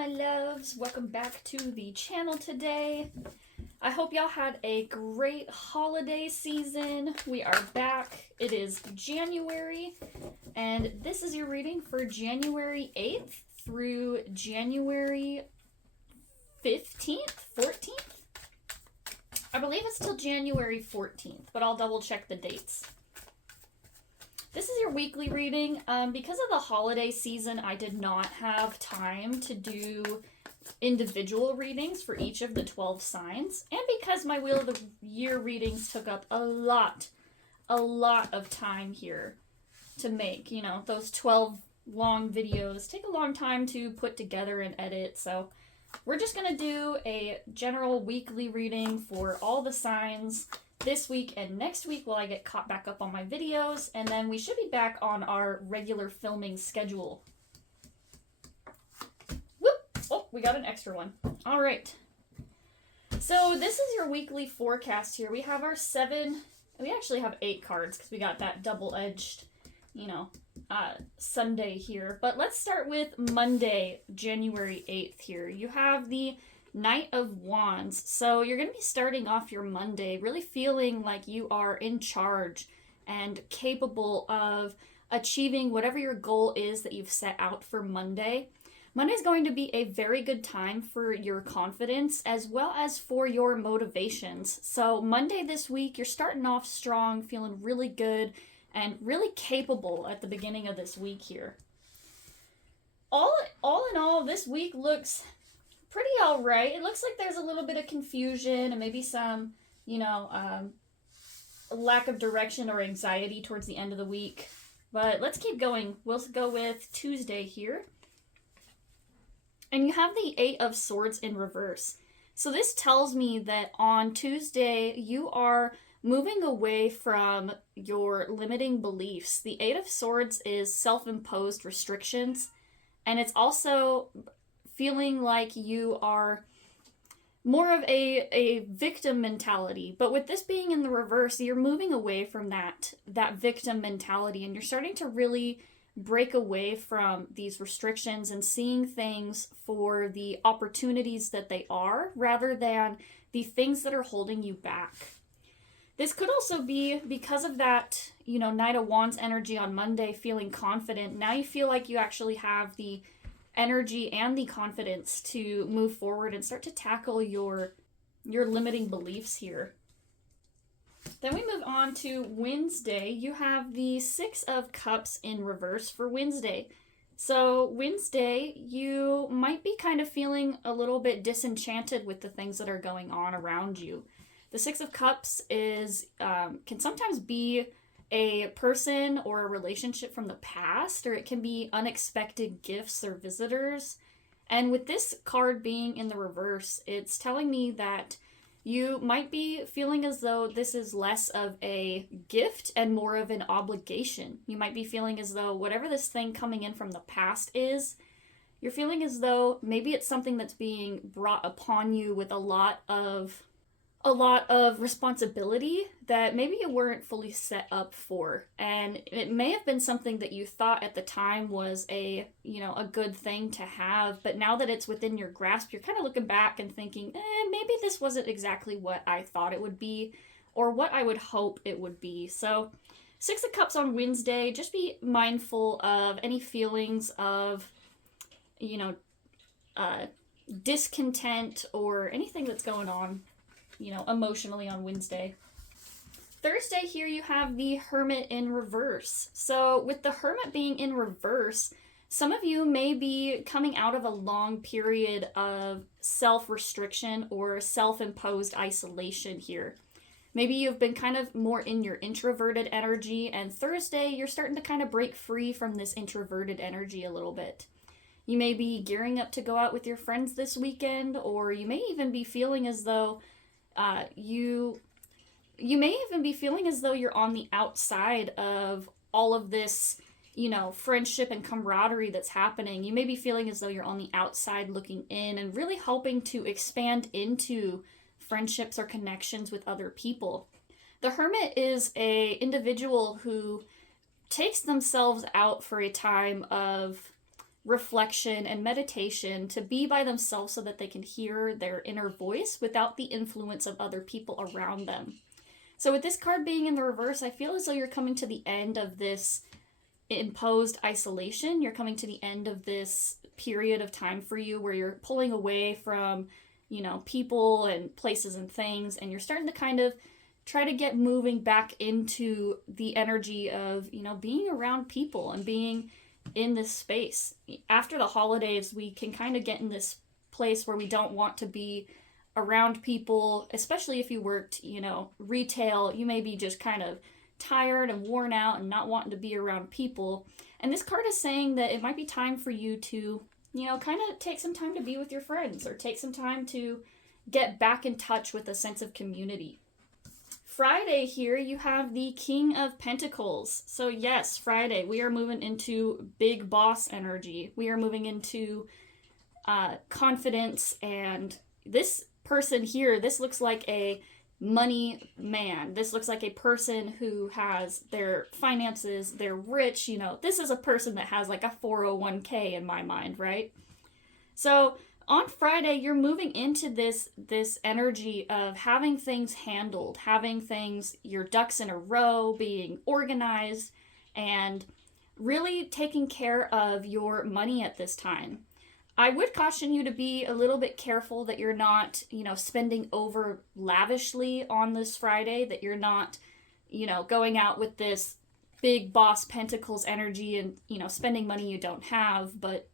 my loves, welcome back to the channel today. I hope y'all had a great holiday season. We are back. It is January, and this is your reading for January 8th through January 15th, 14th? I believe it's till January 14th, but I'll double check the dates. This is your weekly reading. Because of the holiday season, I did not have time to do individual readings for each of the 12 signs. And because my Wheel of the Year readings took up a lot of time here to make. You know, those 12 long videos take a long time to put together and edit. So we're just going to do a general weekly reading for all the signs this week and next week while I get caught back up on my videos, and then we should be back on our regular filming schedule. Whoop! Oh, we got an extra one. All right. So this is your weekly forecast here. We have our we actually have 8 cards because we got that double-edged, Sunday here. But let's start with Monday, January 8th here. You have the Knight of Wands. So you're going to be starting off your Monday really feeling like you are in charge and capable of achieving whatever your goal is that you've set out for Monday. Monday's going to be a very good time for your confidence as well as for your motivations. So Monday this week, you're starting off strong, feeling really good and really capable at the beginning of this week here. All in all, this week looks pretty all right. It looks like there's a little bit of confusion and maybe some, lack of direction or anxiety towards the end of the week. But let's keep going. We'll go with Tuesday here. And you have the 8 of Swords in reverse. So this tells me that on Tuesday, you are moving away from your limiting beliefs. The 8 of Swords is self-imposed restrictions. And it's also feeling like you are more of a victim mentality. But with this being in the reverse, you're moving away from that victim mentality, and you're starting to really break away from these restrictions and seeing things for the opportunities that they are rather than the things that are holding you back. This could also be because of that, Knight of Wands energy on Monday, feeling confident. Now you feel like you actually have the energy and the confidence to move forward and start to tackle your limiting beliefs here. Then we move on to Wednesday. You have the 6 of Cups in reverse for Wednesday. So Wednesday, you might be kind of feeling a little bit disenchanted with the things that are going on around you. The 6 of Cups can sometimes be a person or a relationship from the past, or it can be unexpected gifts or visitors. And with this card being in the reverse, it's telling me that you might be feeling as though this is less of a gift and more of an obligation. You might be feeling as though whatever this thing coming in from the past is, you're feeling as though maybe it's something that's being brought upon you with a lot of responsibility that maybe you weren't fully set up for. And it may have been something that you thought at the time was a good thing to have, but now that it's within your grasp, you're kind of looking back and thinking, maybe this wasn't exactly what I thought it would be or what I would hope it would be. So 6 of Cups on Wednesday, just be mindful of any feelings of, discontent or anything that's going on emotionally on Wednesday. Thursday here you have the Hermit in reverse. So with the Hermit being in reverse, some of you may be coming out of a long period of self-restriction or self-imposed isolation here. Maybe you've been kind of more in your introverted energy, and Thursday you're starting to kind of break free from this introverted energy a little bit. You may be gearing up to go out with your friends this weekend, or you may even be feeling as though you may even be feeling as though you're on the outside of all of this, friendship and camaraderie that's happening. You may be feeling as though you're on the outside looking in and really hoping to expand into friendships or connections with other people. The Hermit is an individual who takes themselves out for a time of reflection and meditation, to be by themselves so that they can hear their inner voice without the influence of other people around them. So with this card being in the reverse, I feel as though you're coming to the end of this imposed isolation. You're coming to the end of this period of time for you where you're pulling away from, you know, people and places and things, and you're starting to kind of try to get moving back into the energy of, you know, being around people and being in this space. After the holidays, we can kind of get in this place where we don't want to be around people, especially if you worked, you know, retail. You may be just kind of tired and worn out and not wanting to be around people. And this card is saying that it might be time for you to, you know, kind of take some time to be with your friends, or take some time to get back in touch with a sense of community. Friday here, you have the King of Pentacles. So yes, Friday, we are moving into big boss energy. We are moving into confidence, and this person here, this looks like a money man. This looks like a person who has their finances, they're rich, you know. This is a person that has like a 401k in my mind, right? So on Friday, you're moving into this energy of having things handled, having things, your ducks in a row, being organized, and really taking care of your money at this time. I would caution you to be a little bit careful that you're not, you know, spending over lavishly on this Friday, that you're not, you know, going out with this big boss pentacles energy and, you know, spending money you don't have. But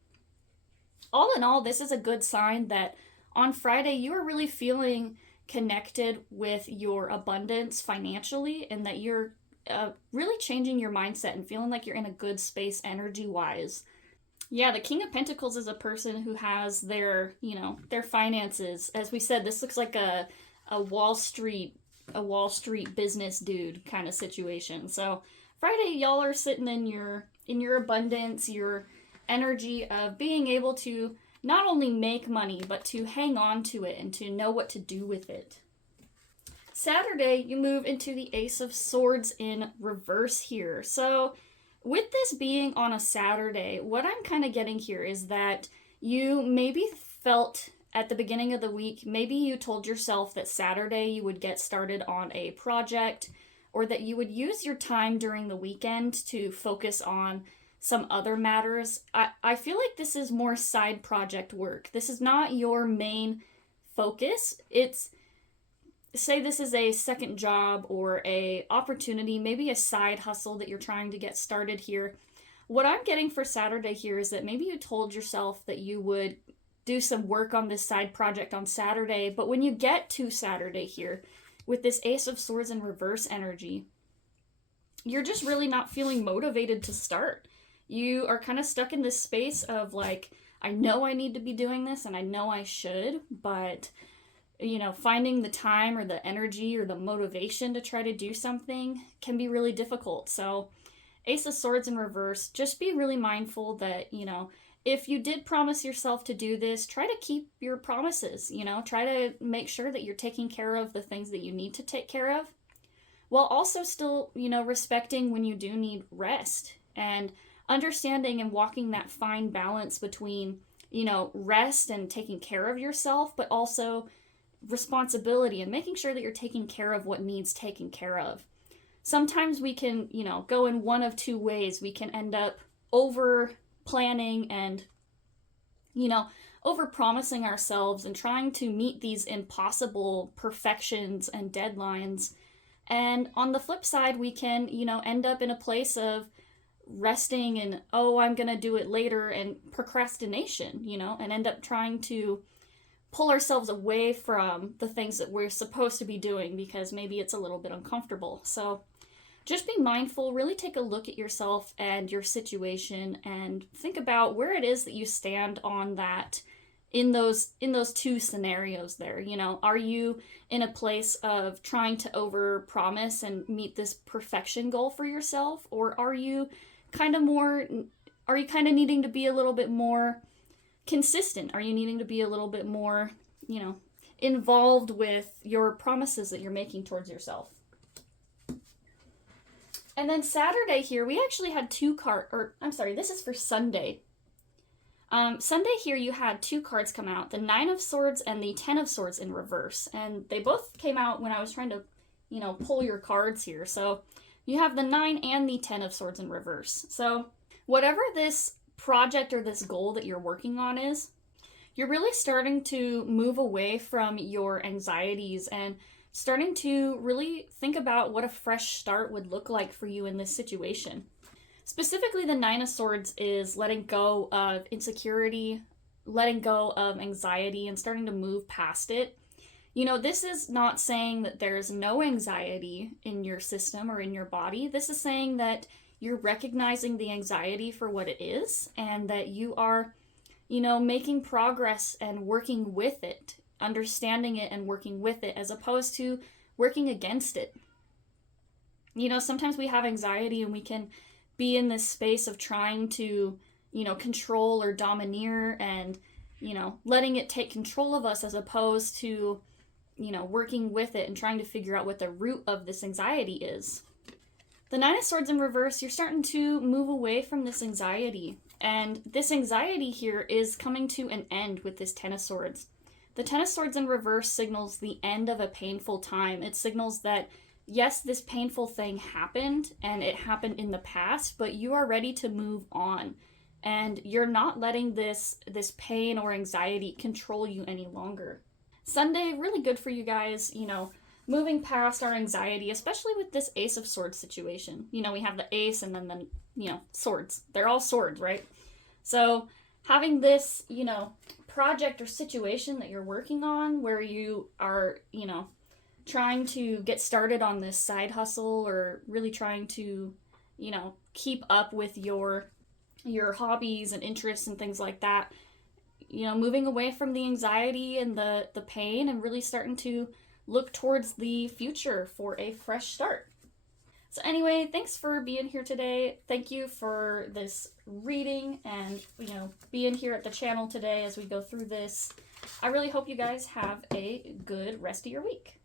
all in all, this is a good sign that on Friday you are really feeling connected with your abundance financially, and that you're really changing your mindset and feeling like you're in a good space energy-wise. Yeah, the King of Pentacles is a person who has their, you know, their finances. As we said, this looks like a Wall Street business dude kind of situation. So Friday, y'all are sitting in your abundance, your energy of being able to not only make money, but to hang on to it and to know what to do with it. Saturday, you move into the Ace of Swords in reverse here. So with this being on a Saturday, what I'm kind of getting here is that you maybe felt at the beginning of the week, maybe you told yourself that Saturday you would get started on a project, or that you would use your time during the weekend to focus on some other matters. I feel like this is more side project work. This is not your main focus. It's, say this is a second job or a opportunity, maybe a side hustle that you're trying to get started here. What I'm getting for Saturday here is that maybe you told yourself that you would do some work on this side project on Saturday, but when you get to Saturday here with this Ace of Swords in reverse energy, you're just really not feeling motivated to start. You are kind of stuck in this space of like, I know I need to be doing this and I know I should, but you know, finding the time or the energy or the motivation to try to do something can be really difficult. So Ace of Swords in reverse, just be really mindful that, you know, if you did promise yourself to do this, try to keep your promises, you know, try to make sure that you're taking care of the things that you need to take care of, while also still, you know, respecting when you do need rest, and understanding and walking that fine balance between, you know, rest and taking care of yourself, but also responsibility and making sure that you're taking care of what needs taken care of. Sometimes we can, you know, go in one of two ways. We can end up over planning and, you know, over promising ourselves and trying to meet these impossible perfections and deadlines. And on the flip side, we can, you know, end up in a place of resting and, oh, I'm gonna do it later, and procrastination, you know, and end up trying to pull ourselves away from the things that we're supposed to be doing because maybe it's a little bit uncomfortable. So just be mindful, really take a look at yourself and your situation and think about where it is that you stand on that in those two scenarios there. You know, are you in a place of trying to overpromise and meet this perfection goal for yourself, or are you kind of needing to be a little bit more consistent? Are you needing to be a little bit more, you know, involved with your promises that you're making towards yourself? And then Saturday here, we actually had this is for Sunday. Sunday here you had two cards come out, the Nine of Swords and the Ten of Swords in reverse. And they both came out when I was trying to, pull your cards here. So you have the Nine and the Ten of Swords in reverse. So whatever this project or this goal that you're working on is, you're really starting to move away from your anxieties and starting to really think about what a fresh start would look like for you in this situation. Specifically, the Nine of Swords is letting go of insecurity, letting go of anxiety, and starting to move past it. This is not saying that there's no anxiety in your system or in your body. This is saying that you're recognizing the anxiety for what it is, and that you are, making progress and working with it, understanding it and working with it, as opposed to working against it. Sometimes we have anxiety and we can be in this space of trying to, control or domineer and, letting it take control of us, as opposed to, working with it and trying to figure out what the root of this anxiety is. The Nine of Swords in reverse, you're starting to move away from this anxiety. And this anxiety here is coming to an end with this Ten of Swords. The Ten of Swords in reverse signals the end of a painful time. It signals that, yes, this painful thing happened, and it happened in the past, but you are ready to move on. And you're not letting this pain or anxiety control you any longer. Sunday, really good for you guys, moving past our anxiety, especially with this Ace of Swords situation. We have the Ace and then the, swords. They're all swords, right? So having this, project or situation that you're working on where you are, trying to get started on this side hustle, or really trying to, keep up with your hobbies and interests and things like that, moving away from the anxiety and the pain, and really starting to look towards the future for a fresh start. So anyway, thanks for being here today. Thank you for this reading and, being here at the channel today as we go through this. I really hope you guys have a good rest of your week.